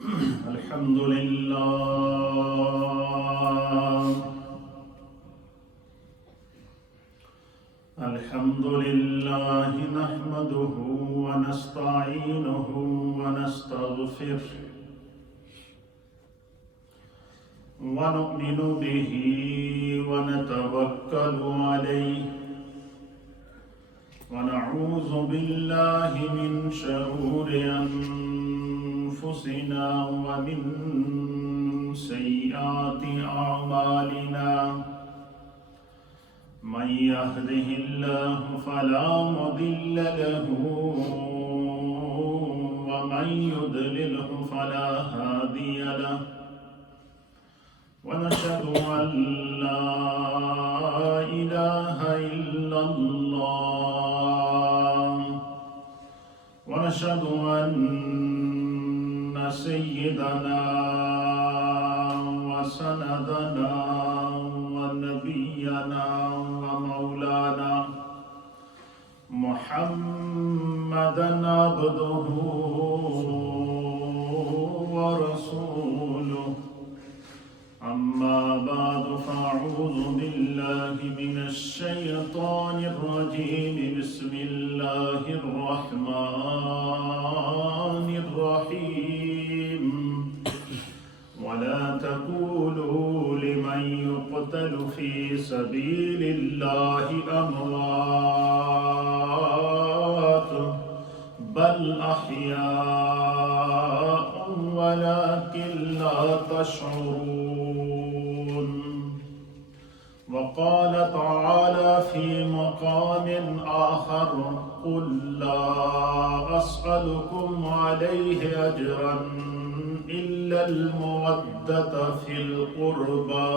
الحمد لله نحمده ونستعينه ونستغفره ونؤمن به ونتوكل عليه ونعوذ بالله من شرور أنفسنا ومن سيئات أعمالنا من يهده الله فلا مضل له ومن يضلله فلا هادي له ونشهد أن لا إله إلا الله ونشهد أن سيدنا وسندنا ونبينا ومولانا محمدا عبده ورسوله أما بعد فأعوذ بالله من الشيطان الرجيم بسم الله الرحمن الرحيم ولا تقولوا لمن يقتل في سبيل الله أموات بل أحياء ولكن لا تشعرون وقال تعالى في مقام آخر قل لا أسألكم عليه أجرا إلا المودة في القربى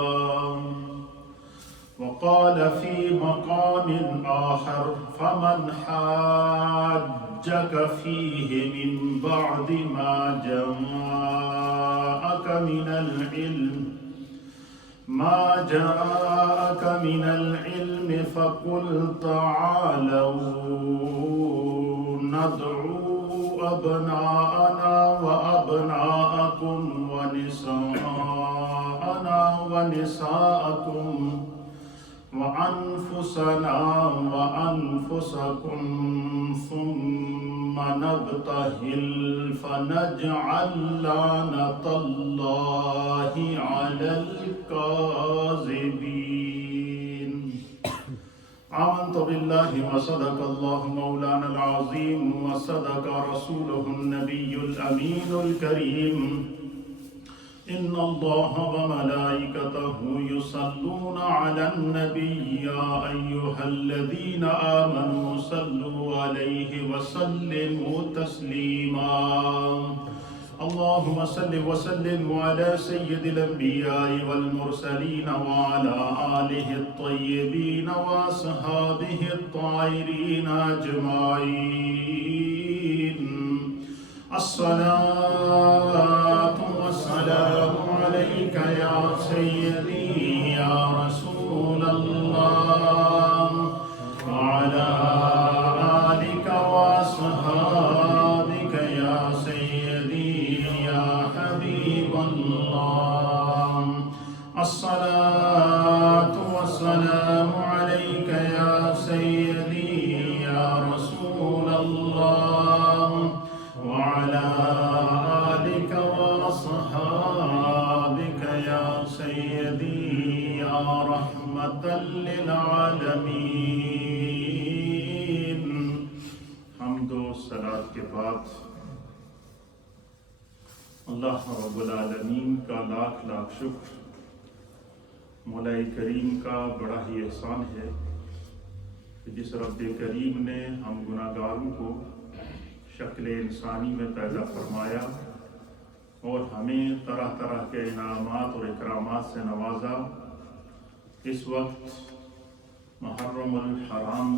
وقال في مقام آخر فمن حاجك فيه من بعد ما جاءك من العلم فقل تعالوا ندعو أبناءنا وأبناءكم ونساءنا ونساءكم وأنفسنا وأنفسكم ثم نبتهل فنجعل لعنة الله على الكاذبين. آمنت بالله وصدق الله مولانا العظيم وصدق رسوله النبي الأمين الكريم إن الله وملائكته يصلون على النبي يا أيها الذين آمنوا صلوا عليه وسلموا تسليما. اللهم صل وسلم على سيد الأنبياء والمرسلين وعلى آله الطيبين وأصحابه الطاهرين أجمعين. الصلاة والسلام عليك يا سيدي يا رسول الله وعلى آلك وأصحابك يا سيدي يا حبيب الله. الصلاة والسلام عليك يا سيدي يا رسول الله وعلى آلك وأصحابك يا سيدي يا رحمة للعالمين. حمد و صلاۃ کے بعد اللہ رب العالمین کا لاکھ لاکھ شکر. مولا کریم کا بڑا ہی احسان ہے کہ جس رب کریم نے ہم گناہ گاروں کو شکل انسانی میں پیدا فرمایا اور ہمیں طرح طرح کے انعامات اور اکرامات سے نوازا. اس وقت محرم الحرام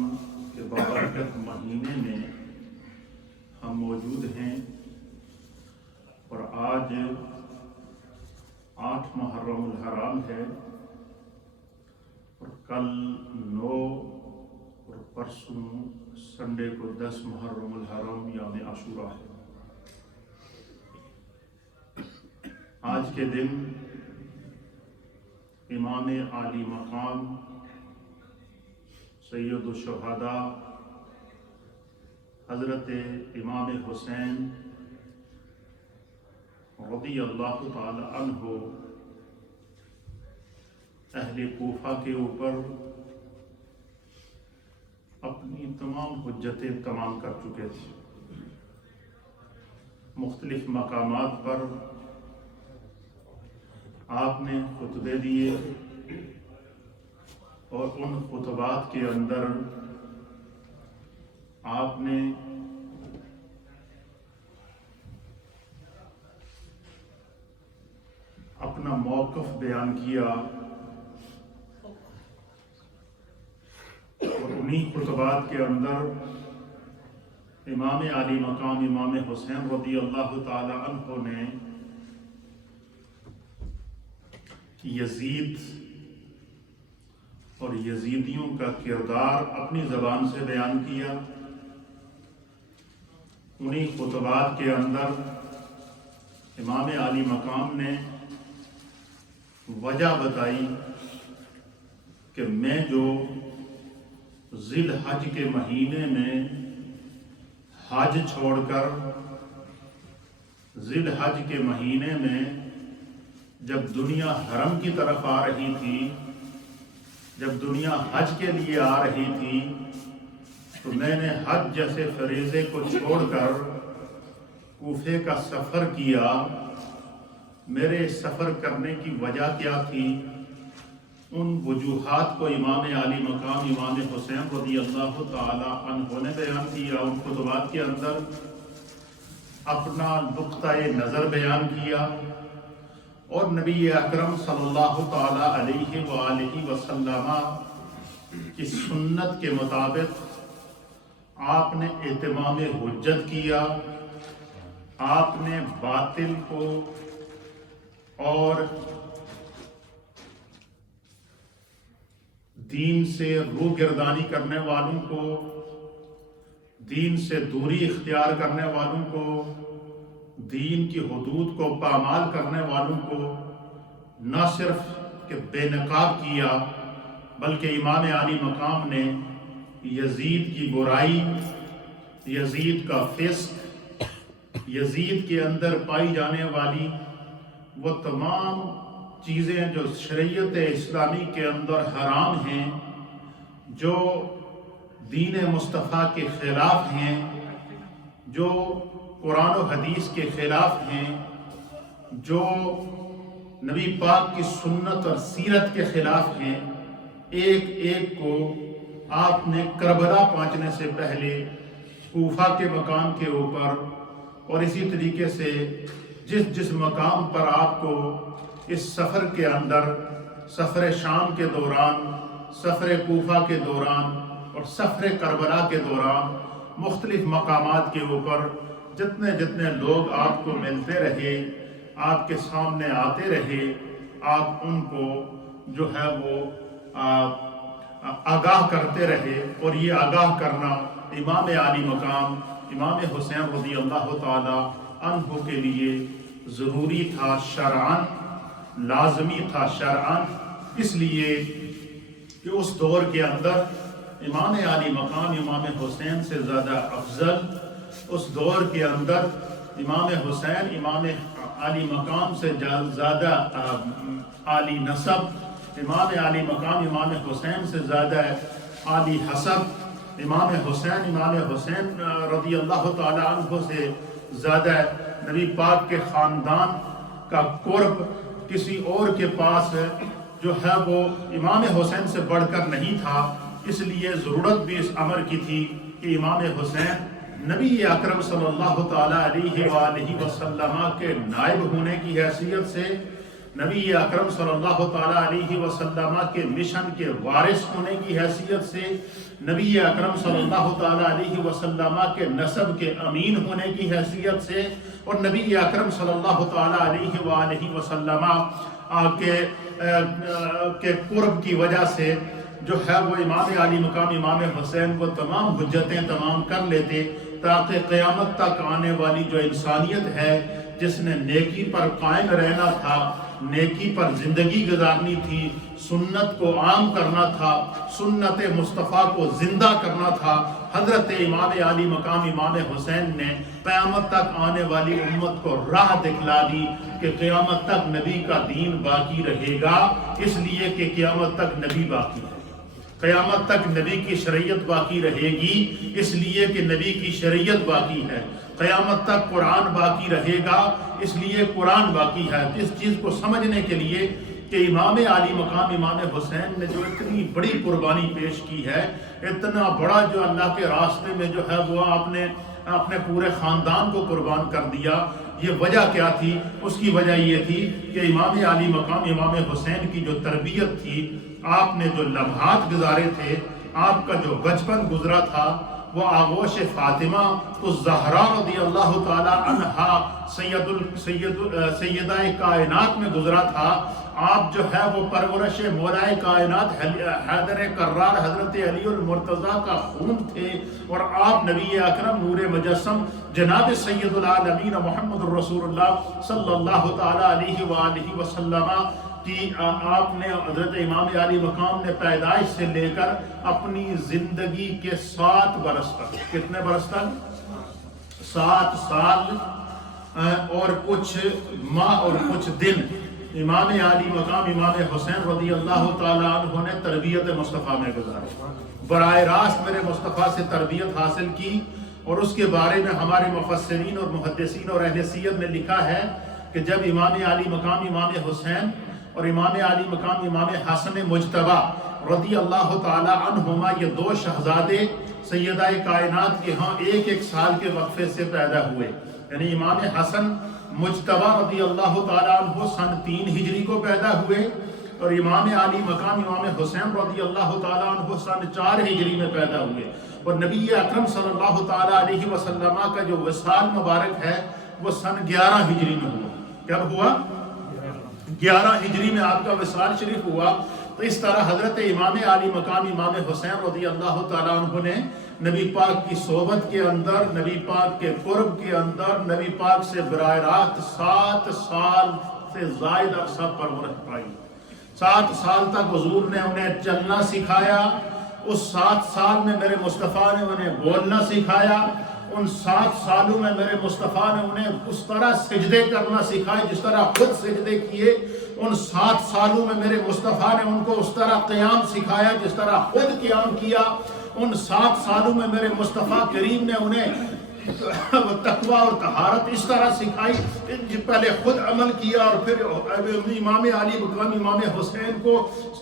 کے بابرکت مہینے میں ہم موجود ہیں اور آج 8 محرم الحرام ہے اور کل 9 اور پرسوں سنڈے کو 10 محرم الحرام یوم عاشورہ ہے. آج کے دن امام عالی مقام سید الشہداء حضرت امام حسین رضی اللہ تعالی عنہ اہل کوفہ کے اوپر اپنی تمام حجتیں تمام کر چکے تھے۔ مختلف مقامات پر آپ نے خطبے دیے اور ان خطبات کے اندر آپ نے اپنا موقف بیان کیا اور انہی خطبات کے اندر امام عالی مقام امام حسین رضی اللہ تعالی عنہ نے یزید اور یزیدیوں کا کردار اپنی زبان سے بیان کیا۔ انہی خطبات کے اندر امام عالی مقام نے وجہ بتائی کہ میں جو ذی الحج کے مہینے میں حج چھوڑ کر ذی الحج کے مہینے میں جب دنیا حرم کی طرف آ رہی تھی، جب دنیا حج کے لیے آ رہی تھی، تو میں نے حج جیسے فریضے کو چھوڑ کر کوفے کا سفر کیا۔ میرے سفر کرنے کی وجہ کیا تھی؟ ان وجوہات کو امام عالی مقام امام حسین رضی اللہ تعالی عنہ نے بیان کیا۔ ان خطبات کے اندر اپنا نقطۂ نظر بیان کیا اور نبی اکرم صلی اللہ تعالی علیہ وآلہ وسلم کی سنت کے مطابق آپ نے اتمام حجت کیا۔ آپ نے باطل کو اور دین سے روگردانی کرنے والوں کو، دین سے دوری اختیار کرنے والوں کو، دین کی حدود کو پامال کرنے والوں کو نہ صرف کہ بے نقاب کیا، بلکہ امام عالی مقام نے یزید کی برائی، یزید کا فسق، یزید کے اندر پائی جانے والی وہ تمام چیزیں جو شریعت اسلامی کے اندر حرام ہیں، جو دین مصطفیٰ کے خلاف ہیں، جو قرآن و حدیث کے خلاف ہیں، جو نبی پاک کی سنت اور سیرت کے خلاف ہیں، ایک ایک کو آپ نے کربلا پہنچنے سے پہلے کوفہ کے مقام کے اوپر اور اسی طریقے سے جس مقام پر آپ کو اس سفر کے اندر، سفر شام کے دوران، سفر کوفہ کے دوران اور سفر کربلا کے دوران مختلف مقامات کے اوپر جتنے لوگ آپ کو ملتے رہے، آپ کے سامنے آتے رہے، آپ ان کو جو ہے وہ آگاہ کرتے رہے۔ اور یہ آگاہ کرنا امام عالی مقام امام حسین رضی اللہ تعالی عنہ کے لیے ضروری تھا، شرعاً لازمی تھا، شرعاً، اس لیے کہ اس دور کے اندر امام عالی مقام امام حسین سے زیادہ افضل، اس دور کے اندر امام حسین امام عالی مقام سے زیادہ عالی نسب، امام عالی مقام امام حسین سے زیادہ عالی حسب، امام حسین رضی اللہ تعالی عنہ سے زیادہ نبی پاک کے خاندان کا قرب کسی اور کے پاس جو ہے وہ امام حسین سے بڑھ کر نہیں تھا۔ اس لیے ضرورت بھی اس امر کی تھی کہ امام حسین نبی اکرم صلی اللہ تعالی علیہ وآلہ وسلم کے نائب ہونے کی حیثیت سے، نبی اکرم صلی اللہ تعالی علیہ وسلم کے مشن کے وارث ہونے کی حیثیت سے، نبی اکرم صلی اللہ تعالی علیہ وسلم کے نسب کے امین ہونے کی حیثیت سے، اور نبی اکرم صلی اللہ تعالی علیہ وآلہ وسلم کے قرب کی وجہ سے جو ہے وہ امام عالی مقام امام حسین کو تمام حجتیں تمام کر لیتے، تاکہ قیامت تک آنے والی جو انسانیت ہے، جس نے نیکی پر قائم رہنا تھا، نیکی پر زندگی گزارنی تھی، سنت کو عام کرنا تھا، سنت مصطفیٰ کو زندہ کرنا تھا۔ حضرت امام علی مقام امام حسین نے قیامت تک آنے والی امت کو راہ دکھلا دی کہ قیامت تک نبی کا دین باقی رہے گا، اس لیے کہ قیامت تک نبی باقی ہے، قیامت تک نبی کی شریعت باقی رہے گی اس لیے کہ نبی کی شریعت باقی ہے، قیامت تک قرآن باقی رہے گا اس لیے قرآن باقی ہے۔ اس چیز کو سمجھنے کے لیے کہ امام علی مقام امام حسین نے جو اتنی بڑی قربانی پیش کی ہے، اتنا بڑا جو اللہ کے راستے میں جو ہے وہ آپ نے اپنے پورے خاندان کو قربان کر دیا، یہ وجہ کیا تھی؟ اس کی وجہ یہ تھی کہ امام علی مقام امام حسین کی جو تربیت تھی، آپ نے جو لمحات گزارے تھے، آپ کا جو بچپن گزرا تھا، وہ آغوش فاطمہ الزہرا رضی اللہ تعالی عنہا سیدہ کائنات میں گزرا تھا۔ آپ جو ہے وہ پرورش مولائے کائنات حیدر کرار حضرت علی المرتضیٰ کا خون تھے، اور آپ نبی اکرم نور مجسم جناب سید العالمین محمد الرسول اللہ صلی اللہ تعالی علیہ وآلہ وسلم کہ آپ نے حضرت امام علی مقام نے پیدائش سے لے کر اپنی زندگی کے 7 برس تک، کتنے برس تک؟ 7 سال اور کچھ ماہ اور کچھ دن امام علی مقام امام حسین رضی اللہ تعالیٰ عنہ نے تربیت مصطفیٰ میں گزارے، براہ راست میرے مصطفیٰ سے تربیت حاصل کی۔ اور اس کے بارے میں ہمارے مفسرین اور محدثین اور اہل سیرت نے لکھا ہے کہ جب امام علی مقام امام حسین اور امام علی مقام امام حسن مجتبی رضی اللہ تعالی عنہما، یہ 2 شہزادے سیدہ کائنات کے ہاں 1 سال کے وقفے سے پیدا ہوئے، یعنی امام حسن مجتبی رضی اللہ تعالی عنہ سن 3 ہجری کو پیدا ہوئے، اور امام علی مقام امام حسین رضی اللہ تعالی عنہ سن 4 ہجری میں پیدا ہوئے، اور نبی اکرم صلی اللہ تعالی علیہ وسلم کا جو وصال مبارک ہے وہ سن 11 ہجری میں ہوا۔ کب ہوا؟ 11 ہجری میں آپ کا وصال شریف ہوا۔ تو اس طرح حضرت امام علی مقام امام حسین رضی اللہ تعالیٰ عنہ نے نبی پاک کی صحبت کے اندر، نبی پاک کے قرب کے اندر، نبی پاک سے براہ راست 7 سال سے زائد عرصہ پرورش پائی۔ 7 سال تک حضور نے انہیں چلنا سکھایا، اس 7 سال میں میرے مصطفیٰ نے انہیں بولنا سکھایا، ان 7 سالوں میں میرے مصطفیٰ نے انہیں اس طرح سجدے کرنا سکھائے جس طرح خود سجدے کیے، ان 7 سالوں میں میرے مصطفیٰ نے ان کو اس طرح قیام سکھایا جس طرح خود قیام کیا، ان 7 سالوں میں میرے مصطفیٰ کریم نے انہیں تقویٰ اور طہارت اس طرح سکھائی، پہلے خود عمل کیا اور پھر امام علی مقام امام حسین کو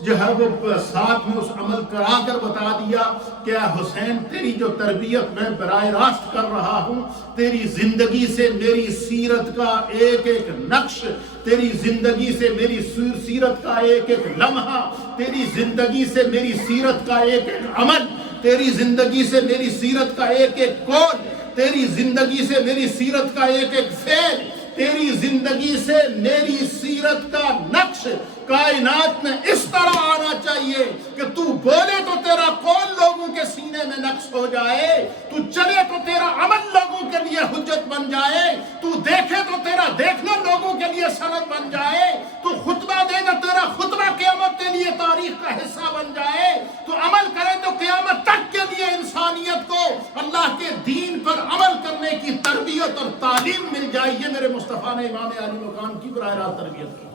جو ہے وہ ساتھ میں اس عمل کرا کر بتا دیا کہ حسین تیری جو تربیت میں براہ راست کر رہا ہوں، تیری زندگی سے میری سیرت کا ایک ایک نقش، تیری زندگی سے میری سیرت کا ایک ایک لمحہ، تیری زندگی سے میری سیرت کا ایک ایک عمل، تیری زندگی سے میری سیرت کا ایک ایک قول، تیری زندگی سے میری سیرت کا ایک ایک فعل، تیری زندگی سے میری سیرت کا نقش کائنات میں اس طرح آنا چاہیے کہ تو بولے تو تیرا قول لوگوں کے سینے میں نقش ہو جائے، تو چلے تو تیرا عمل لوگوں کے لیے حجت بن جائے، تو دیکھے تو تیرا دیکھنا لوگوں کے لیے سند بن جائے، تو خطبہ دے تو تیرا خطبہ قیامت کے لیے تاریخ کا حصہ بن جائے، تو عمل کرے تو قیامت تک کے لیے انسانیت کو اللہ کے دین پر عمل کرنے کی تربیت اور تعلیم مل جائے۔ یہ میرے مصطفیٰ نے امام علی مقام کی براہ راست تربیت کی۔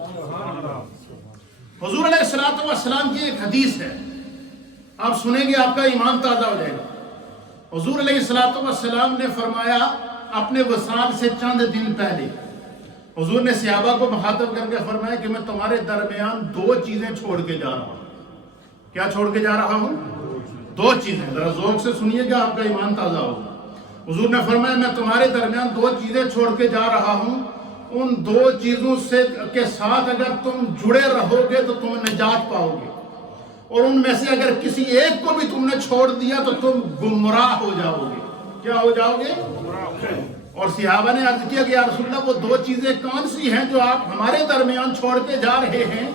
حضور علیہ السلام کی ایک حدیث ہے، آپ سنیں گے آپ کا ایمان تازہ ہو جائے گا۔ حضور علیہ السلام نے فرمایا اپنے وصال سے چند دن پہلے حضور نے صحابہ کو مخاطب کر کے فرمایا کہ میں تمہارے درمیان 2 چیزیں چھوڑ کے جا رہا ہوں۔ کیا چھوڑ کے جا رہا ہوں؟ 2 چیزیں، ذرا ذوق سے سنیے گا آپ کا ایمان تازہ ہوگا۔ حضور نے فرمایا میں تمہارے درمیان 2 چیزیں چھوڑ کے جا رہا ہوں، ان 2 چیزوں کے ساتھ اگر تم جڑے رہو گے تو تم نجات پاؤ گے، اور ان میں سے اگر کسی ایک کو بھی تم نے چھوڑ دیا تو تم گمراہ ہو جاؤ گے۔ کیا ہو جاؤ گے؟ اور صحابہ نے عرض کیا کہ یا رسول اللہ وہ 2 چیزیں کون سی ہیں جو آپ ہمارے درمیان چھوڑ کے جا رہے ہیں؟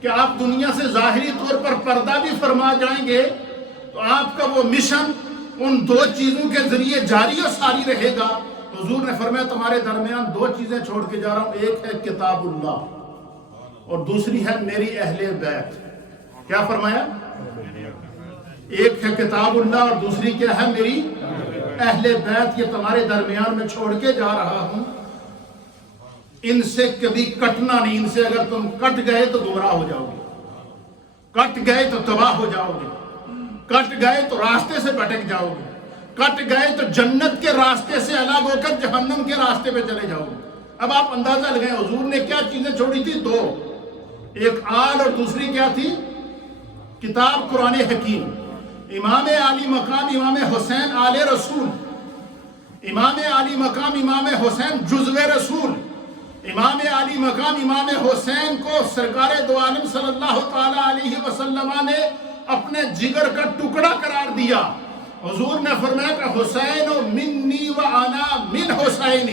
کہ آپ دنیا سے ظاہری طور پر پردہ بھی فرما جائیں گے تو آپ کا وہ مشن ان 2 چیزوں کے ذریعے جاری و ساری رہے گا، حضور نے فرمایا تمہارے درمیان دو چیزیں چھوڑ کے جا رہا ہوں، ایک ہے کتاب اللہ اور دوسری ہے میری اہل بیت۔ کیا فرمایا؟ ایک ہے کتاب اللہ اور دوسری کیا ہے؟ میری اہل بیت، یہ تمہارے درمیان میں چھوڑ کے جا رہا ہوں، ان سے کبھی کٹنا نہیں، ان سے اگر تم کٹ گئے تو گمراہ ہو جاؤ گے، کٹ گئے تو تباہ ہو جاؤ گے، کٹ گئے تو راستے سے بھٹک جاؤ گے، کٹ گئے تو جنت کے راستے سے الگ ہو کر جہنم کے راستے پہ چلے جاؤ گے۔ اب آپ اندازہ لگائیں حضور نے کیا چیزیں چھوڑی تھی؟ دو، ایک آل اور دوسری کیا تھی؟ کتاب قرآن حکیم۔ امام علی مقام امام حسین آل رسول، امام علی مقام امام حسین جزو رسول، امام علی مقام امام حسین کو سرکار دو عالم صلی اللہ تعالی علیہ وسلم نے اپنے جگر کا ٹکڑا قرار دیا۔ حضور نے فرمایا کہ حسین منی و انا من حسین،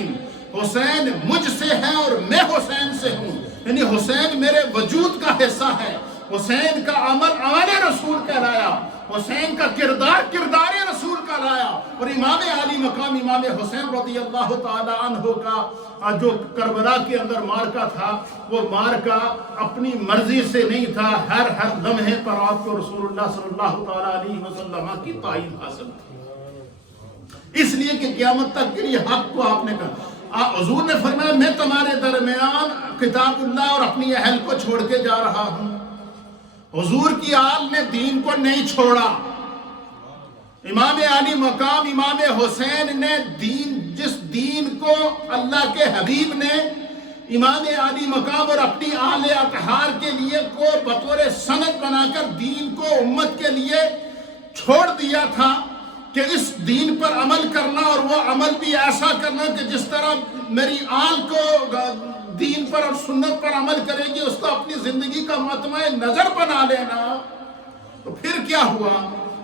حسین مجھ سے ہے اور میں حسین سے ہوں، یعنی حسین میرے وجود کا حصہ ہے، حسین کا عمل عمل رسول کہلایا، حسین کا کردار کردار رسول کہلایا۔ اور امام علی مقام امام حسین رضی اللہ تعالی عنہ کا جو کربلا کے اندر مارکا تھا، وہ مارکا اپنی مرضی سے نہیں تھا، ہر لمحے پر آپ کو رسول اللہ صلی اللہ تعالی علیہ وسلم کی تائید حاصل تھی، اس لیے کہ قیامت تک کے لیے حق کو آپ نے کہا۔ حضور نے فرمایا میں تمہارے درمیان کتاب اللہ اور اپنی اہل کو چھوڑ کے جا رہا ہوں۔ حضور کی آل نے دین کو نہیں چھوڑا، امام علی مقام امام حسین نے جس دین کو اللہ کے حبیب نے امام علی مقام اور اپنی آل اطہار کے لیے کو بطور سند بنا کر دین کو امت کے لیے چھوڑ دیا تھا کہ اس دین پر عمل کرنا، اور وہ عمل بھی ایسا کرنا کہ جس طرح میری آل کو دین پر اور سنت پر عمل کرے گی اس کو اپنی زندگی کا مطمع نظر بنا لینا۔ تو پھر کیا ہوا؟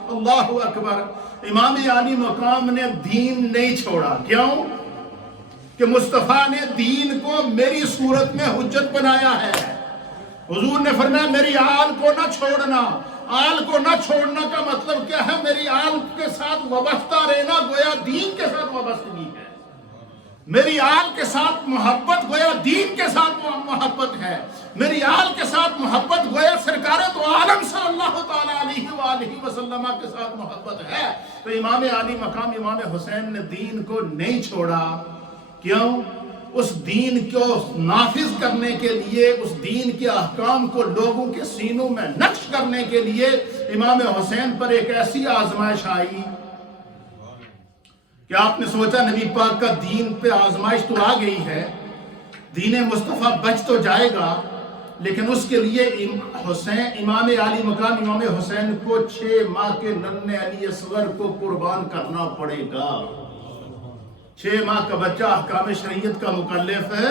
اللہ اکبر، امام علی مقام نے دین نہیں چھوڑا۔ کیوں؟ کہ مصطفیٰ نے دین کو میری صورت میں حجت بنایا ہے۔ حضور نے فرمایا میری آل کو نہ چھوڑنا۔ آل کو نہ چھوڑنا کا مطلب کیا ہے؟ میری آل کے ساتھ وابستہ رہنا گویا دین کے ساتھ وابستگی ہے، میری آل کے ساتھ محبت گویا دین کے ساتھ محبت ہے، میری آل کے ساتھ محبت گویا سرکار دو عالم صلی اللہ تعالی علیہ وآلہ وسلم کے ساتھ محبت ہے۔ تو امام علی مقام امام حسین نے دین کو نہیں چھوڑا۔ کیوں؟ اس دین کو نافذ کرنے کے لیے، اس دین کے احکام کو لوگوں کے سینوں میں نقش کرنے کے لیے امام حسین پر ایک ایسی آزمائش آئی کہ آپ نے سوچا نبی پاک کا دین پہ آزمائش تو آ گئی ہے، دین مصطفیٰ بچ تو جائے گا، لیکن اس کے لیے امام علی مقام امام حسین کو 6 ماہ کے ننھے علی اصغر کو قربان کرنا پڑے گا۔ 6 ماہ کا بچہ احکام شریعت کا مکلف ہے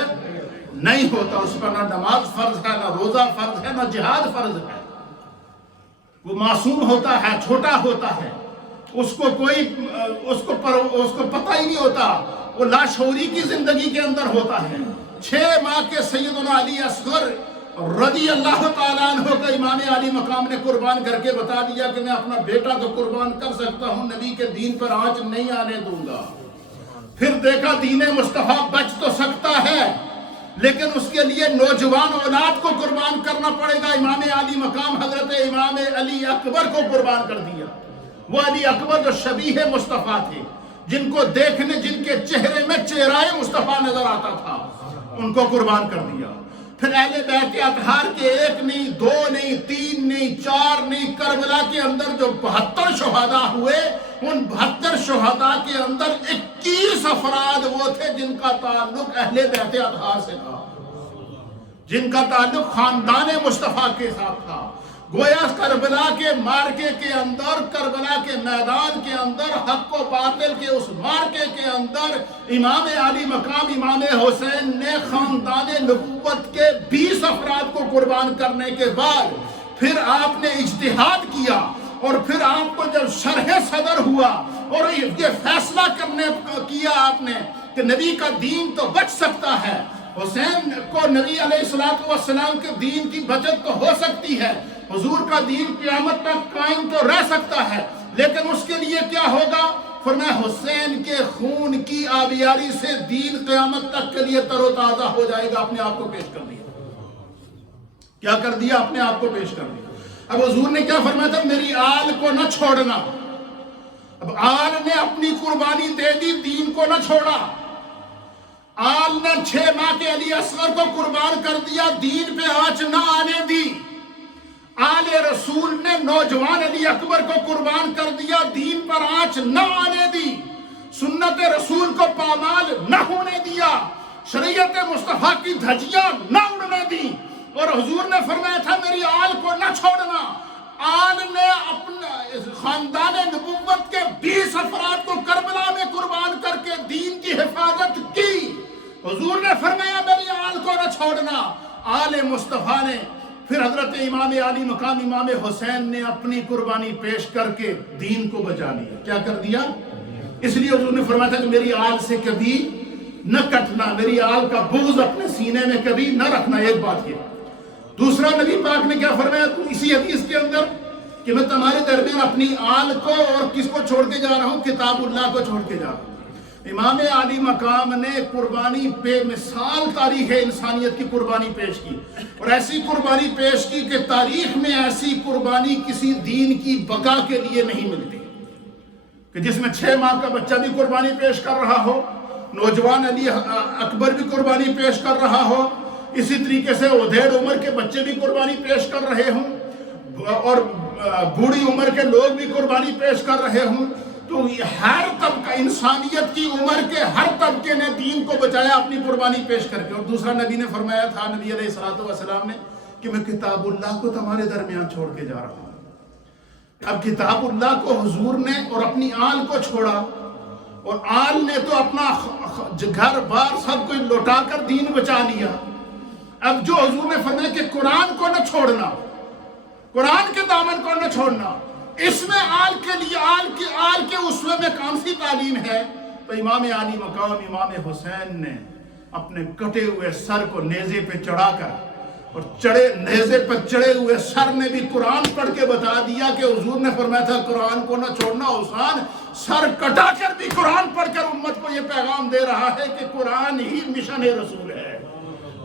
نہیں ہوتا، اس پر نہ نماز فرض ہے، نہ روزہ فرض ہے، نہ جہاد فرض ہے، وہ معصوم ہوتا ہے، چھوٹا ہوتا ہے، اس کو پتہ ہی نہیں ہوتا، وہ لاشعوری کی زندگی کے اندر ہوتا ہے۔ 6 ماہ کے سیدنا علی اصغر رضی اللہ تعالیٰ عنہ کا امام علی مقام نے قربان کر کے بتا دیا کہ میں اپنا بیٹا تو قربان کر سکتا ہوں، نبی کے دین پر آنچ نہیں آنے دوں گا۔ پھر دیکھا دین مصطفیٰ بچ تو سکتا ہے، لیکن اس کے لیے نوجوان اولاد کو قربان کرنا پڑے گا۔ امام علی مقام حضرت امام علی اکبر کو قربان کر دیا۔ وہ علی اکبر جو شبیہ مصطفیٰ تھے، جن کو دیکھنے، جن کے چہرے میں چہرائے مصطفیٰ نظر آتا تھا، ان کو قربان کر دیا۔ پھر اہل بیت اطہار کے 1 نہیں، 2 نہیں، 3 نہیں، 4 نہیں، کربلا کے اندر جو 72 شہداء ہوئے، ان 72 شہداء کے اندر 21 افراد وہ تھے جن کا تعلق اہل بیت اطہار سے تھا، جن کا تعلق خاندان مصطفیٰ کے ساتھ تھا۔ گویا کربلا کے مارکے کے اندر، کربلا کے میدان کے اندر، حق و باطل کے اس مارکے کے اندر امام علی مقام امام حسین نے خاندان نبوت کے 20 افراد کو قربان کرنے کے بعد پھر آپ نے اجتہاد کیا، اور پھر آپ کو جب شرح صدر ہوا اور یہ فیصلہ کیا آپ نے کہ نبی کا دین تو بچ سکتا ہے، حسین کو نبی علیہ السلام کے دین کی بچت تو ہو سکتی ہے، حضور کا دین قیامت تک قائم تو رہ سکتا ہے، لیکن اس کے لیے کیا ہوگا فرمایا حسین کے خون کی آبیاری سے دین قیامت تک کے لیے تر و تازہ ہو جائے گا. اپنے آپ کو پیش کر دیا. کیا کر دیا؟ اپنے آپ کو پیش کر دیا. اب حضور نے کیا فرمایا تھا؟ میری آل کو نہ چھوڑنا. اب آل نے اپنی قربانی دے دی، دین کو نہ چھوڑا. آل نے 6 ماہ کے علی اصغر کو قربان کر دیا، دین پہ آنچ نہ آنے دی. آل رسول نے نوجوان علی اکبر کو قربان کر دیا، دین پر آنچ نہ آنے دی. سنت رسول کو پامال نہ ہونے دیا، شریعت مصطفیٰ کی دھجیاں نہ اڑنے دی. اور حضور نے فرمایا تھا میری آل کو نہ چھوڑنا. آل نے اپنے خاندان نبوت کے 20 افراد کو کربلا میں قربان کر کے دین کی حفاظت کی. حضور نے فرمایا میری آل کو نہ چھوڑنا. آل مصطفیٰ نے پھر حضرت امام علی مقام امام حسین نے اپنی قربانی پیش کر کے دین کو بچا لیا. کیا کر دیا؟ اس لیے حضور نے فرمایا تھا کہ میری آل سے کبھی نہ کٹنا، میری آل کا بغض اپنے سینے میں کبھی نہ رکھنا. ایک بات یہ. دوسرا نبی پاک نے کیا فرمایا اسی حدیث کے اندر کہ میں تمہارے درمیان اپنی آل کو اور کس کو چھوڑ کے جا رہا ہوں؟ کتاب اللہ کو چھوڑ کے جا رہا ہوں. امام علی مقام نے قربانی بے مثال تاریخ انسانیت کی قربانی پیش کی، اور ایسی قربانی پیش کی کہ تاریخ میں ایسی قربانی کسی دین کی بقا کے لیے نہیں ملتی، کہ جس میں 6 ماہ کا بچہ بھی قربانی پیش کر رہا ہو، نوجوان علی اکبر بھی قربانی پیش کر رہا ہو، اسی طریقے سے ادھیڑ عمر کے بچے بھی قربانی پیش کر رہے ہوں، اور بوڑھی عمر کے لوگ بھی قربانی پیش کر رہے ہوں. تو ہر طبقہ، انسانیت کی عمر کے ہر طبقے نے دین کو بچایا اپنی قربانی پیش کر کے. اور دوسرا نبی نے فرمایا تھا، نبی علیہ الصلوۃ والسلام نے، کہ میں کتاب اللہ کو تمہارے درمیان چھوڑ کے جا رہا ہوں. اب کتاب اللہ کو حضور نے اور اپنی آل کو چھوڑا، اور آل نے تو اپنا گھر بار سب کچھ لوٹا کر دین بچا لیا. اب جو حضور نے فرمایا کہ قرآن کو نہ چھوڑنا، قرآن کے دامن کو نہ چھوڑنا، اس میں آل کے لیے آل کے اسوے میں کون سی تعلیم ہے؟ تو امام علی مقام امام حسین نے اپنے کٹے ہوئے سر کو نیزے پہ چڑھا کر، اور نیزے پہ چڑھے ہوئے سر نے بھی قرآن پڑھ کے بتا دیا کہ حضور نے فرمایا تھا قرآن کو نہ چھوڑنا. حسین سر کٹا کر بھی قرآن پڑھ کر امت کو یہ پیغام دے رہا ہے کہ قرآن ہی مشن رسول ہے،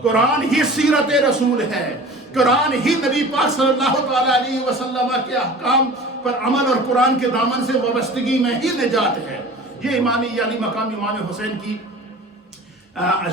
قرآن ہی سیرت رسول ہے، قرآن ہی نبی پاک صلی اللہ تعالیٰ علیہ وسلم کے احکام پر عمل اور قرآن کے دامن سے وابستگی میں ہی نجات ہے. یہ امام علی مقام امام حسین کی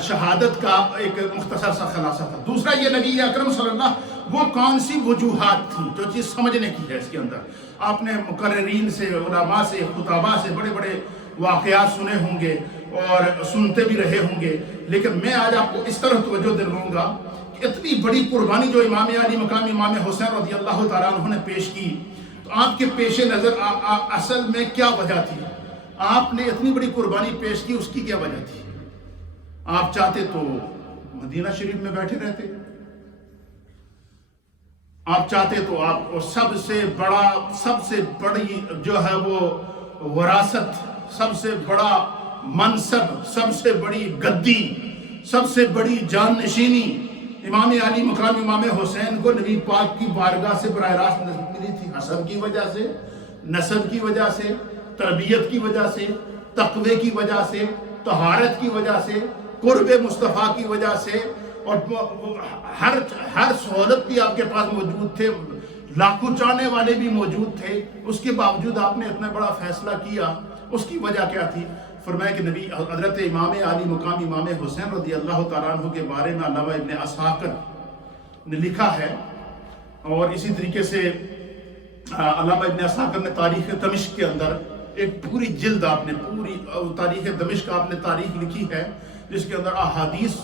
شہادت کا ایک مختصر سا خلاصہ تھا. دوسرا یہ نبی اکرم صلی اللہ وہ کون سی وجوہات تھی جو چیز سمجھنے کی ہے اس کے اندر. آپ نے مقررین سے، علماء سے، خطباء سے بڑے بڑے واقعات سنے ہوں گے اور سنتے بھی رہے ہوں گے، لیکن میں آج آپ کو اس طرح توجہ دلواؤں گا کہ اتنی بڑی قربانی جو امام علی مقام امام حسین رضی اللہ تعالیٰ عنہ نے پیش کی، تو آپ کے پیش نظر اصل میں کیا وجہ تھی؟ آپ نے اتنی بڑی قربانی پیش کی، اس کی کیا وجہ تھی؟ آپ چاہتے تو مدینہ شریف میں بیٹھے رہتے، آپ چاہتے تو آپ کو سب سے بڑی جو ہے وہ وراثت، سب سے بڑا منصب، سب سے بڑی گدی، سب سے بڑی جان نشینی امام علی مقام امام حسین کو نبی پاک کی بارگاہ سے براہ راست ملی تھی. حسب کی وجہ سے، نسب کی وجہ سے، تربیت کی وجہ سے، تقوی کی وجہ سے، طہارت کی وجہ سے، قرب مصطفیٰ کی وجہ سے، اور ہر سہولت بھی آپ کے پاس موجود تھے، لاکھوں چاہنے والے بھی موجود تھے. اس کے باوجود آپ نے اتنا بڑا فیصلہ کیا، اس کی وجہ کیا تھی؟ فرمایا کہ نبی حضرت امام علی مقام امام حسین رضی اللہ تعالیٰ عنہ کے بارے میں علامہ ابن اسحاق نے لکھا ہے، اور اسی طریقے سے علامہ ابن اسحاق نے تاریخ دمشق کے اندر ایک پوری جلد، آپ نے پوری تاریخ دمشق آپ نے تاریخ لکھی ہے، جس کے اندر احادیث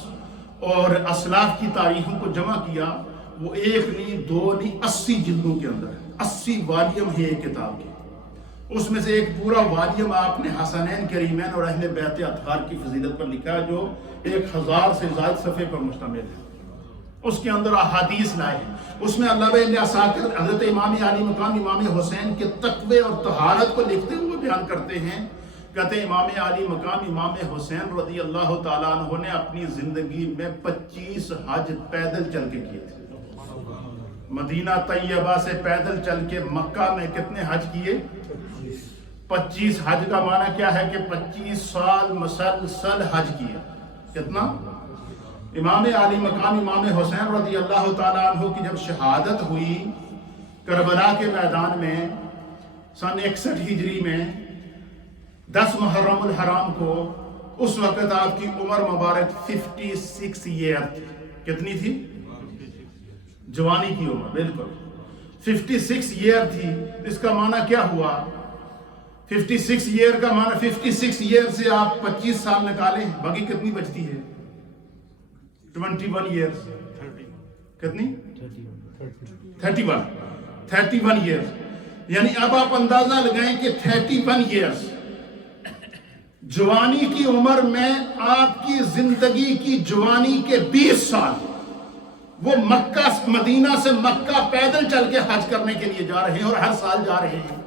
اور اسلاف کی تاریخوں کو جمع کیا. وہ 1 نہیں 2 نہیں 80 جلدوں کے اندر 80 والیوم ہے ایک کتاب کے. اس میں سے ایک پورا والیوم آپ نے حسنین کریمین اور اہل بیت اطہار کی فضیلت پر لکھا ہے، جو 1000 سے زائد صفحے پر مشتمل ہے. اس کے اندر احادیث لائے ہیں. اس میں علامہ ابن اسحاق حضرت امام علی مقام امام حسین کے تقوی اور طہارت کو لکھتے ہوئے بیان کرتے ہیں. کہتے ہیں امام علی مقام امام حسین رضی اللہ تعالیٰ عنہ نے اپنی زندگی میں 25 حج پیدل چل کے کیے تھے. مدینہ طیبہ سے پیدل چل کے مکہ میں کتنے حج کیے؟ 25 حج کا معنی کیا ہے کہ 25 سال مسلسل حج کیا. کتنا؟ امام علی مقام امام حسین رضی اللہ تعالیٰ عنہ کی جب شہادت ہوئی کربلا کے میدان میں سن 61 ہجری میں 10 محرم الحرام کو، اس وقت آپ کی عمر مبارک 56 ایئر تھی. کتنی تھی؟ جوانی کی عمر، بالکل 56 ایئر تھی. اس کا معنی کیا ہوا؟ 56 ایئر کا معنی 56 ایئر سے آپ 25 سال نکالیں، باقی کتنی بچتی ہے؟ 21 ایئرز. کتنی؟ 31 ایئرز. یعنی اب آپ اندازہ لگائیں کہ 31 ایئرز جوانی کی عمر میں آپ کی زندگی کی جوانی کے 20 سال وہ مکہ مدینہ سے مکہ پیدل چل کے حج کرنے کے لیے جا رہے ہیں، اور ہر سال جا رہے ہیں.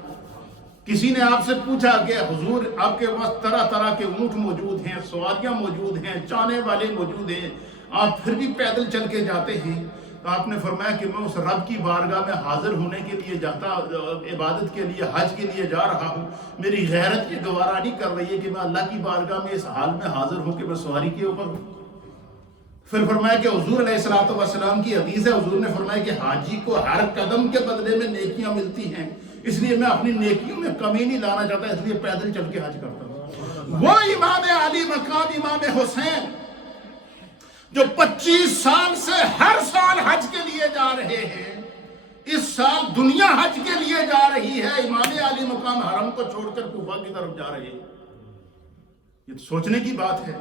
کسی نے آپ سے پوچھا کہ حضور آپ کے پاس طرح طرح کے اونٹ موجود ہیں، سواریاں موجود ہیں، چانے والے موجود ہیں، آپ پھر بھی پیدل چل کے جاتے ہیں. تو آپ نے فرمایا کہ میں اس رب کی بارگاہ میں حاضر ہونے کے لیے جاتا، عبادت کے لیے، حج کے لیے جا رہا ہوں. میری غیرت یہ گوارا نہیں کر رہی ہے کہ میں اللہ کی بارگاہ میں اس حال میں حاضر ہوں کہ میں سواری کے اوپر ہوں. پھر فرمایا کہ حضور علیہ الصلوۃ والسلام کی حدیث ہے، حضور نے فرمایا کہ حاجی کو ہر قدم کے بدلے میں نیکیاں ملتی ہیں، اس لیے میں اپنی نیکیوں میں کمی نہیں لانا چاہتا، اس لیے پیدل چل کے حج کرتا ہوں. وہ امام علی مقام امام حسین جو 25 سال سے ہر سال حج کے لیے جا رہے ہیں، اس سال دنیا حج کے لیے جا رہی ہے، امام علی مقام حرم کو چھوڑ کر کوفہ کی طرف جا رہے ہیں. یہ سوچنے کی بات ہے.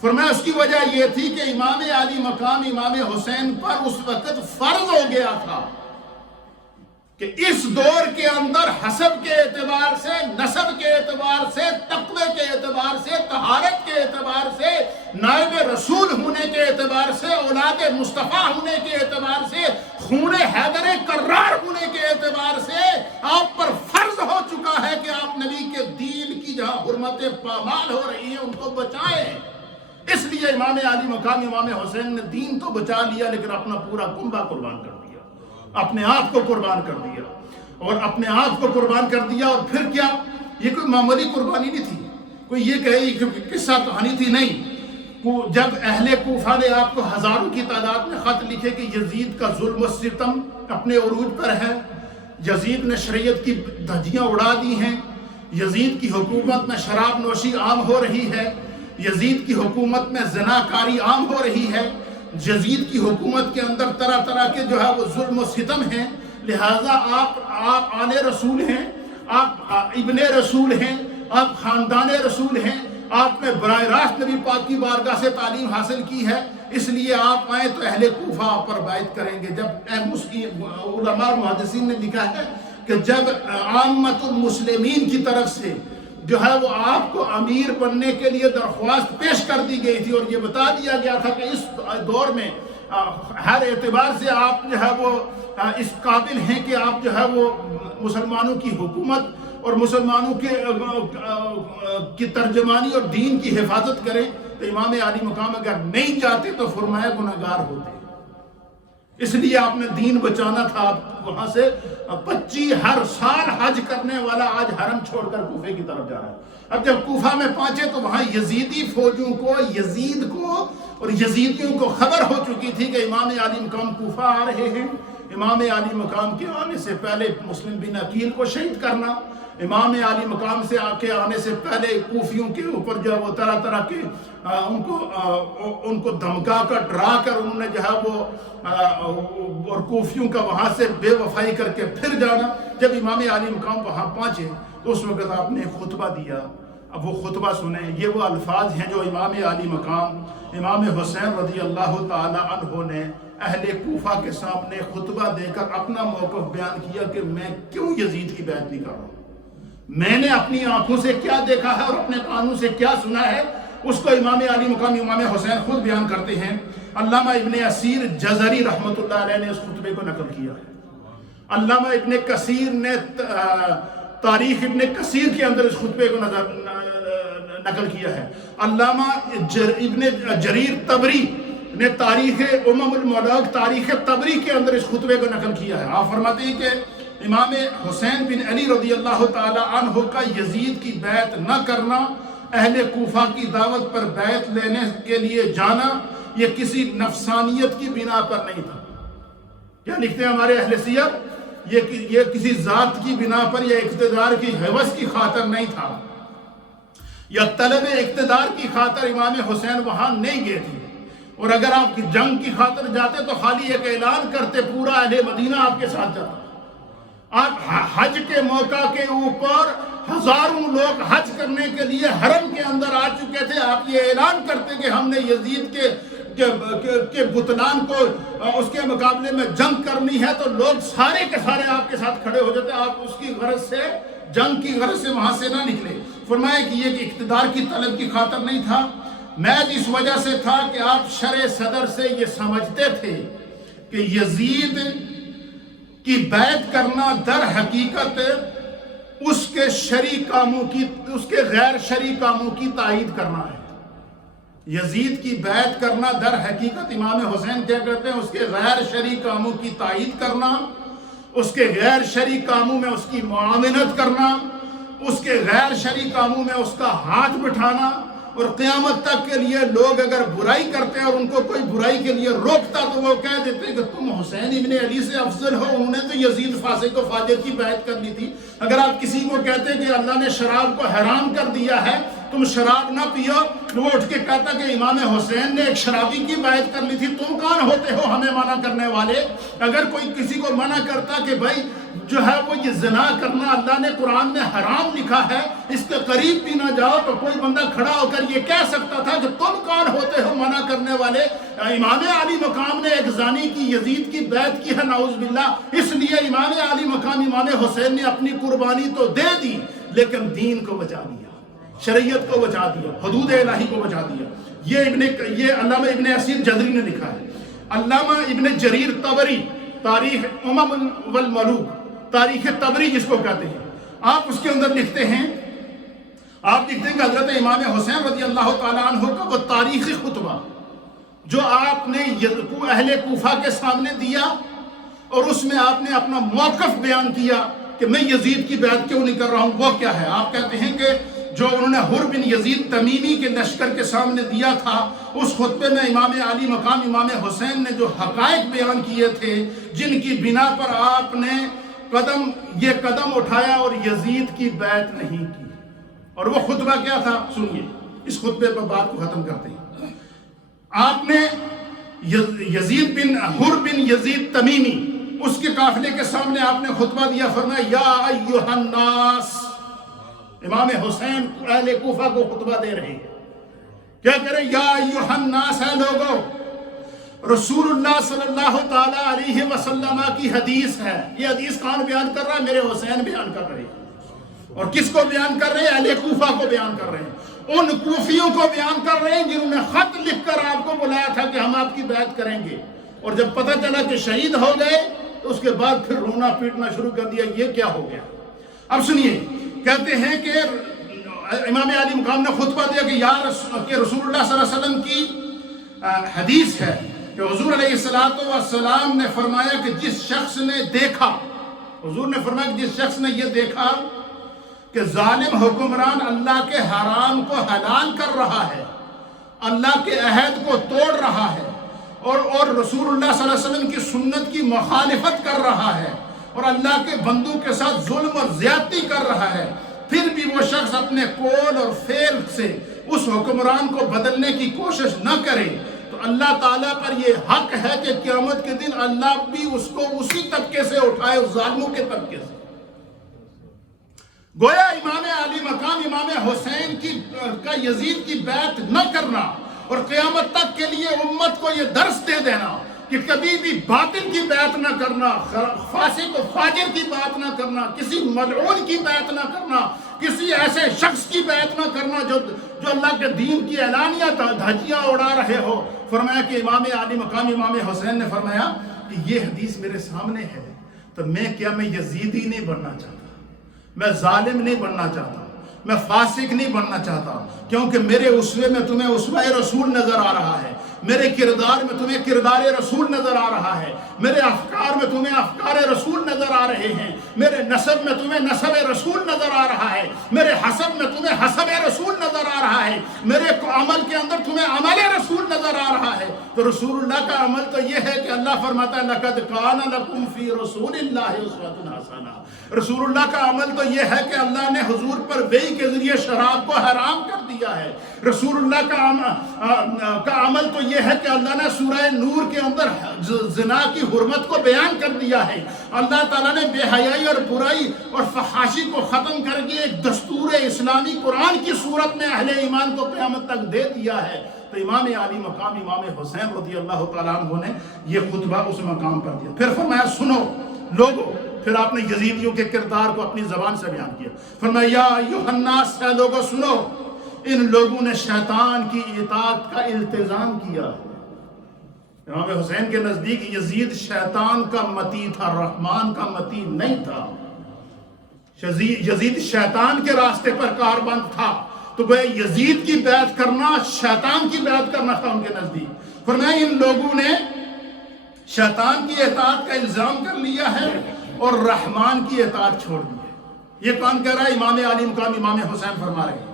فرمایا اس کی وجہ یہ تھی کہ امام علی مقام امام حسین پر اس وقت فرض ہو گیا تھا کہ اس دور کے اندر حسب کے اعتبار سے، نسب کے اعتبار سے، تقوی کے اعتبار سے، طہارت کے اعتبار سے، نائب رسول ہونے کے اعتبار سے، اولاد مصطفیٰ ہونے کے اعتبار سے، خون حیدر کرار ہونے کے اعتبار سے آپ پر فرض ہو چکا ہے کہ آپ نبی کے دین کی جہاں حرمتیں پامال ہو رہی ہیں ان کو بچائیں. اس لیے امام علی مقام امام حسین نے دین تو بچا لیا، لیکن اپنا پورا کنبہ قربان کر دیا، اپنے آپ کو قربان کر دیا، اور اپنے آپ کو قربان کر دیا. اور پھر کیا؟ یہ کوئی معمولی قربانی نہیں تھی، کوئی یہ کہے قصہ کہانی تھی، نہیں. جب اہل کوفہ نے آپ کو ہزاروں کی تعداد میں خط لکھے کہ یزید کا ظلم و ستم اپنے عروج پر ہے، یزید نے شریعت کی دھجیاں اڑا دی ہیں، یزید کی حکومت میں شراب نوشی عام ہو رہی ہے، یزید کی حکومت میں زناکاری عام ہو رہی ہے، یزید کی حکومت کے اندر طرح طرح کے جو ہے وہ ظلم و ستم ہیں، لہٰذا آپ آل رسول ہیں، آپ ابن رسول ہیں، آپ خاندان رسول ہیں، آپ نے براہ راست نبی پاک کی بارگاہ سے تعلیم حاصل کی ہے، اس لیے آپ آئیں تو اہل کوفہ آپ پر بیعت کریں گے. جب علماء اور محدثین نے لکھا ہے کہ جب عامت المسلمین کی طرف سے جو ہے وہ آپ کو امیر بننے کے لیے درخواست پیش کر دی گئی تھی، اور یہ بتا دیا گیا تھا کہ اس دور میں ہر اعتبار سے آپ جو ہے وہ اس قابل ہیں کہ آپ جو ہے وہ مسلمانوں کی حکومت اور مسلمانوں کی ترجمانی اور دین کی حفاظت کریں، تو امام علی مقام اگر نہیں چاہتے تو فرمایا گناہگار ہوتے. اس لیے آپ نے دین بچانا تھا. آپ وہاں سے 25 ہر سال حج کرنے والا آج حرم چھوڑ کر کوفے کی طرف جا رہا ہے. اب جب کوفہ میں پہنچے تو وہاں یزیدی فوجوں کو، یزید کو اور یزیدیوں کو خبر ہو چکی تھی کہ امام علی مقام کوفہ آ رہے ہیں. امام علی مقام کے آنے سے پہلے مسلم بن عقیل کو شہید کرنا، امام علی مقام سے آنے سے پہلے کوفیوں کے اوپر جو وہ طرح طرح کے ان کو دھمکا کر ڈرا کر انہوں نے جو ہے وہ اور کوفیوں کا وہاں سے بے وفائی کر کے پھر جانا. جب امام علی مقام وہاں پہنچے تو اس وقت آپ نے خطبہ دیا. اب وہ خطبہ سنیں. یہ وہ الفاظ ہیں جو امام علی مقام امام حسین رضی اللہ تعالی عنہ نے اہل کوفہ کے سامنے خطبہ دے کر اپنا موقف بیان کیا کہ میں کیوں یزید کی بیعت نہیں کر رہا ہوں. میں نے اپنی آنکھوں سے کیا دیکھا ہے اور اپنے کانوں سے کیا سنا ہے، اس کو امام علی مقام امام حسین خود بیان کرتے ہیں. علامہ ابن اسیر جزری رحمۃ اللہ علیہ نے اس خطبے کو نقل کیا ہے. علامہ ابن کثیر نے تاریخ ابن کثیر کے اندر اس خطبے کو نقل کیا ہے. علامہ ابن جریر طبری نے تاریخ الملوک تاریخ طبری کے اندر اس خطبے کو نقل کیا ہے. آپ فرماتے ہیں کہ امام حسین بن علی رضی اللہ تعالی عنہ کا یزید کی بیعت نہ کرنا، اہل کوفہ کی دعوت پر بیعت لینے کے لیے جانا، یہ کسی نفسانیت کی بنا پر نہیں تھا۔ کیا لکھتے ہیں ہمارے اہل سیر؟ یہ کسی ذات کی بنا پر یا اقتدار کی ہوس کی خاطر نہیں تھا، یا طلب اقتدار کی خاطر امام حسین وہاں نہیں گئے تھے۔ اور اگر آپ کی جنگ کی خاطر جاتے تو خالی ایک اعلان کرتے، پورا اہل مدینہ آپ کے ساتھ جاتا۔ آپ حج کے موقع کے اوپر ہزاروں لوگ حج کرنے کے لیے حرم کے اندر آ چکے تھے، آپ یہ اعلان کرتے کہ ہم نے یزید کے بتلان کو اس کے مقابلے میں جنگ کرنی ہے، تو لوگ سارے کے سارے آپ کے ساتھ کھڑے ہو جاتے۔ آپ اس کی غرض سے، جنگ کی غرض سے وہاں سے نہ نکلے۔ فرمایا کہ یہ اقتدار کی طلب کی خاطر نہیں تھا، محض اس وجہ سے تھا کہ آپ شرع صدر سے یہ سمجھتے تھے کہ یزید کی بیعت کرنا در حقیقت اس کے شرعی کاموں کی، اس کے غیر شرعی کاموں کی تائید کرنا ہے۔ یزید کی بیعت کرنا در حقیقت امام حسین کیا کرتے ہیں، اس کے غیر شرعی کاموں کی تائید کرنا، اس کے غیر شرعی کاموں میں اس کی معاونت کرنا، اس کے غیر شرعی کاموں میں اس کا ہاتھ بٹھانا۔ اور قیامت تک کے لیے لوگ اگر برائی کرتے ہیں اور ان کو کوئی برائی کے لیے روکتا تو وہ کہہ دیتے ہیں کہ تم حسین ابن علی سے افضل ہو، انہوں نے تو یزید فاسق و فاجر کی بیعت کر لی تھی۔ اگر آپ کسی کو کہتے کہ اللہ نے شراب کو حرام کر دیا ہے، تم شراب نہ پیو، وہ اٹھ کے کہتا کہ امام حسین نے ایک شرابی کی بیعت کر لی تھی، تم کون ہوتے ہو ہمیں منع کرنے والے؟ اگر کوئی کسی کو منع کرتا کہ بھائی جو ہے وہ یہ زنا کرنا اللہ نے قرآن میں حرام لکھا ہے، اس کے قریب بھی نہ جاؤ، تو کوئی بندہ کھڑا ہو کر یہ کہہ سکتا تھا کہ تم کون ہوتے ہو منع کرنے والے؟ امام علی مقام نے ایک زانی کی یزید کی بیعت کی ہے، نعوذ باللہ۔ اس لیے امام علی مقام امام حسین نے اپنی قربانی تو دے دی، لیکن دین کو بچا دیا، شریعت کو بچا دیا، حدود الہی کو بچا دیا۔ یہ علامہ ابن اسیر جزری نے لکھا ہے۔ علامہ ابن جریر طبری، تاریخ امم والملوک، تاریخ طبری جس کو کہتے ہیں، آپ اس کے اندر لکھتے ہیں کہ حضرت امام حسین رضی اللہ تعالیٰ عنہ کا وہ تاریخی خطبہ جو آپ نے اہل کوفہ کے سامنے دیا، اور اس میں آپ نے اپنا موقف بیان کیا کہ میں یزید کی بیعت کیوں نہیں کر رہا ہوں، وہ کیا ہے؟ آپ کہتے ہیں کہ جو انہوں نے حر بن یزید تمیمی کے لشکر کے سامنے دیا تھا، اس خطبے میں امام علی مقام امام حسین نے جو حقائق بیان کیے تھے، جن کی بنا پر آپ نے یہ قدم اٹھایا اور یزید کی بیعت نہیں کی۔ اور وہ خطبہ کیا تھا؟ سنیے، اس خطبے پر بات کو ختم کرتے ہیں۔ آپ نے حر بن یزید تمیمی، اس کے قافلے کے سامنے آپ نے خطبہ دیا، فرمایا یا ایھا الناس، امام حسین اہل کوفہ کو خطبہ دے رہے ہیں، کیا کریں؟ یا ایھا الناس، ہے لوگوں، رسول اللہ صلی اللہ تعالیٰ علیہ وسلم کی حدیث ہے۔ یہ حدیث کون بیان کر رہا ہے؟ میرے حسین بیان کر رہے ہیں۔ اور کس کو بیان کر رہے ہیں؟ اہل کوفہ کو بیان کر رہے ہیں، ان کوفیوں کو بیان کر رہے ہیں جنہوں نے خط لکھ کر آپ کو بلایا تھا کہ ہم آپ کی بیعت کریں گے، اور جب پتہ چلا کہ شہید ہو گئے تو اس کے بعد پھر رونا پیٹنا شروع کر دیا، یہ کیا ہو گیا؟ اب سنیے، کہتے ہیں کہ امام علی مقام نے خطبہ دیا کہ رسول اللہ صلی اللہ علیہ وسلم کی حدیث ہے کہ حضور علیہ السلام نے فرمایا کہ جس شخص نے دیکھا، حضور نے فرمایا کہ جس شخص نے یہ دیکھا کہ ظالم حکمران اللہ کے حرام کو حلال کر رہا ہے، اللہ کے عہد کو توڑ رہا ہے، اور رسول اللہ صلی اللہ علیہ وسلم کی سنت کی مخالفت کر رہا ہے، اور اللہ کے بندوں کے ساتھ ظلم اور زیادتی کر رہا ہے، پھر بھی وہ شخص اپنے قول اور فعل سے اس حکمران کو بدلنے کی کوشش نہ کرے، تو اللہ تعالیٰ پر یہ حق ہے کہ قیامت کے دن اللہ بھی اس کو اسی طبقے سے اٹھائے، اس ظالموں کے طبقے سے۔ گویا امام علی مقام امام حسین کا یزید کی بیعت نہ کرنا اور قیامت تک کے لیے امت کو یہ درس دے دینا کہ کبھی بھی باطل کی بیعت نہ کرنا، فاسق و فاجر کی بیعت نہ کرنا، کسی ملعون کی بیعت نہ کرنا، کسی ایسے شخص کی بیعت نہ کرنا جو اللہ کے دین کی اعلانیہ دھجیاں اڑا رہے ہو۔ فرمایا کہ امام علی مقام امام حسین نے فرمایا کہ یہ حدیث میرے سامنے ہے تو میں یزیدی نہیں بننا چاہتا، میں ظالم نہیں بننا چاہتا، میں فاسق نہیں بننا چاہتا، کیونکہ میرے اسوے میں تمہیں اسوہ رسول نظر آ رہا ہے، میرے کردار میں تمہیں کردار رسول نظر آ رہا ہے، میرے افکار میں تمہیں افکار رسول نظر آ رہے ہیں، میرے نسب میں تمہیں نسب رسول نظر آ رہا ہے، میرے حسب میں تمہیں حسب رسول نظر آ رہا ہے، میرے عمل کے اندر تمہیں عمل رسول نظر آ رہا ہے۔ تو رسول اللہ کا عمل تو یہ ہے کہ اللہ فرماتا ہے لَقَدْ كَانَ لَكُمْ فِي رَسُولِ اللَّهِ أُسْوَةٌ حَسَنَةٌ۔ رسول اللہ کا عمل تو یہ ہے کہ اللہ نے حضور پر وحی کے ذریعے شراب کو حرام کر دیا ہے۔ رسول اللہ کا عمل تو یہ ہے کہ اللہ نے سورہ نور کے اندر زنا کی حرمت کو بیان کر دیا ہے۔ اللہ تعالیٰ نے بے حیائی اور برائی اور فحاشی کو ختم کر کے ایک دستور اسلامی قرآن کی صورت میں اہل ایمان کو قیامت تک دے دیا ہے۔ تو امام عالی مقام امام حسین رضی اللہ تعالیٰ عنہ نے یہ خطبہ اس مقام پر دیا۔ پھر فرمایا سنو لوگو، پھر آپ نے یزیدیوں کے کردار کو اپنی زبان سے بیان کیا۔ فرمایا یا ایھا الناس، اے لوگو سنو، ان لوگوں نے شیطان کی اطاعت کا التزام کیا۔ امام حسین کے نزدیک یزید شیطان کا متی تھا، رحمان کا متی نہیں تھا۔ یزید شیطان کے راستے پر کاربند تھا، تو وہ یزید کی بیعت کرنا شیطان کی بیعت کرنا تھا ان کے نزدیک۔ فرمایا ان لوگوں نے شیطان کی اطاعت کا الزام کر لیا ہے اور رحمان کی اطاعت چھوڑ دی ہے۔ یہ کون کہہ رہا ہے؟ امام علی مقام امام حسین فرما رہے ہیں۔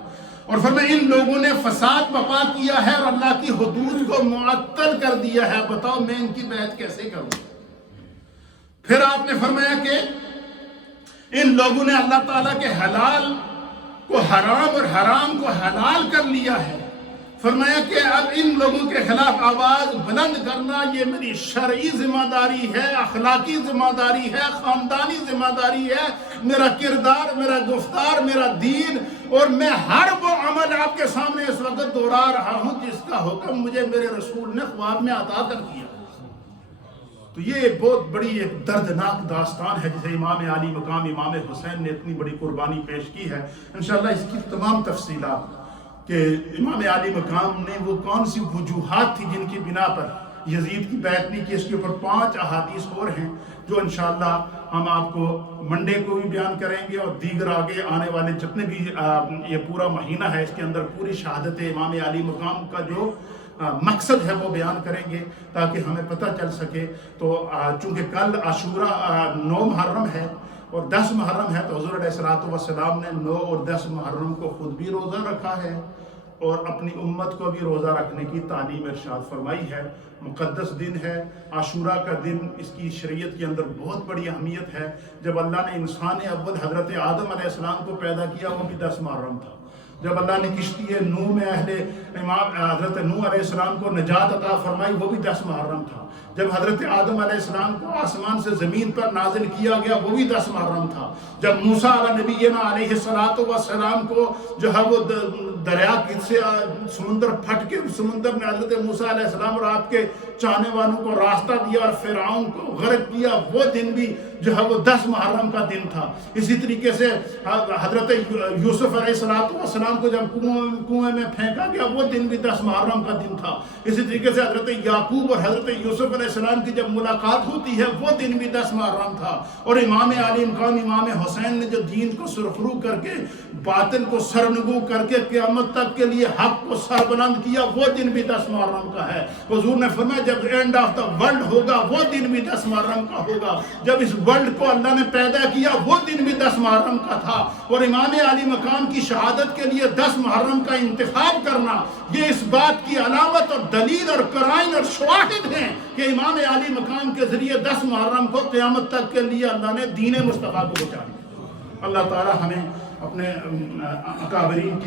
اور فرمایا ان لوگوں نے فساد برپا کیا ہے اور اللہ کی حدود کو معطل کر دیا ہے، بتاؤ میں ان کی بیعت کیسے کروں؟ پھر آپ نے فرمایا کہ ان لوگوں نے اللہ تعالیٰ کے حلال کو حرام اور حرام کو حلال کر لیا ہے۔ فرمایا کہ اب ان لوگوں کے خلاف آواز بلند کرنا یہ میری شرعی ذمہ داری ہے، اخلاقی ذمہ داری ہے، خاندانی ذمہ داری ہے، میرا کردار، میرا گفتار، میرا دین، اور میں ہر وہ عمل آپ کے سامنے اس وقت دہرا رہا ہوں جس کا حکم مجھے میرے رسول نے خواب میں عطا کر دیا۔ تو یہ بہت بڑی ایک دردناک داستان ہے جسے امام علی مقام امام حسین نے اتنی بڑی قربانی پیش کی ہے۔ انشاءاللہ اس کی تمام تفصیلات کہ امام علی مقام نے وہ کون سی وجوہات تھی جن کی بنا پر یزید کی بیعت نہیں کی، اس کے اوپر 5 احادیث اور ہیں جو انشاءاللہ ہم آپ کو منڈے کو بھی بیان کریں گے، اور دیگر آگے آنے والے جتنے بھی یہ پورا مہینہ ہے اس کے اندر پوری شہادت امام علی مقام کا جو مقصد ہے وہ بیان کریں گے تاکہ ہمیں پتہ چل سکے۔ تو چونکہ کل عاشورہ 9 محرم ہے اور 10 محرم ہے، تو حضور علیہ السلام نے 9 اور 10 محرم کو خود بھی روزہ رکھا ہے اور اپنی امت کو بھی روزہ رکھنے کی تعلیم ارشاد فرمائی ہے۔ مقدس دن ہے عاشورہ کا دن، اس کی شریعت کے اندر بہت بڑی اہمیت ہے۔ جب اللہ نے انسان اول حضرت آدم علیہ السلام کو پیدا کیا وہ بھی 10 محرم تھا۔ جب اللہ نے کشتی نوح میں امام حضرت نوح علیہ السلام کو نجات عطا فرمائی وہ بھی 10 محرم تھا۔ جب حضرت آدم علیہ السلام کو آسمان سے زمین پر نازل کیا گیا وہ بھی 10 محرم تھا۔ جب موسیٰ علیہ نبینا علیہ السلام کو جو ہے وہ دریا سے سمندر پھٹ کے سمندر نے حضرت موسیٰ علیہ السلام اور آپ کے چاہنے والوں کو راستہ دیا اور فرعون کو غرق کیا، وہ دن بھی جو ہے وہ 10 محرم کا دن تھا۔ اسی طریقے سے حضرت یوسف علیہ السلام کو جب کنویں میں پھینکا گیا وہ دن بھی 10 محرم کا دن تھا۔ اسی طریقے سے حضرت یعقوب اور حضرت یوسف علیہ السلام کی جب ملاقات ہوتی ہے وہ دن بھی 10 محرم تھا۔ اور امام علی مقام امام حسین نے جو دین کو سرخرو کر کے باطل کو سرنگو کر کے قیامت تک کے لیے حق کو سربلند کیا وہ دن بھی 10 محرم کا ہے۔ حضور نے فرمایا جب اینڈ آف دا ورلڈ ہوگا وہ دن بھی 10 محرم کا ہوگا۔ جب اس ورلڈ کو اللہ نے پیدا کیا وہ دن بھی 10 محرم کا تھا۔ اور امام علی مقام کی شہادت کے لیے 10 محرم کا انتخاب کرنا یہ اس بات کی علامت اور دلیل اور قرائن اور شواہد ہیں کہ امام علی مقام کے ذریعے 10 محرم کو قیامت تک کے لیے اللہ نے دین مصطفیٰ کو بچا دیا۔ اللہ تعالی ہمیں اپنے اکابرین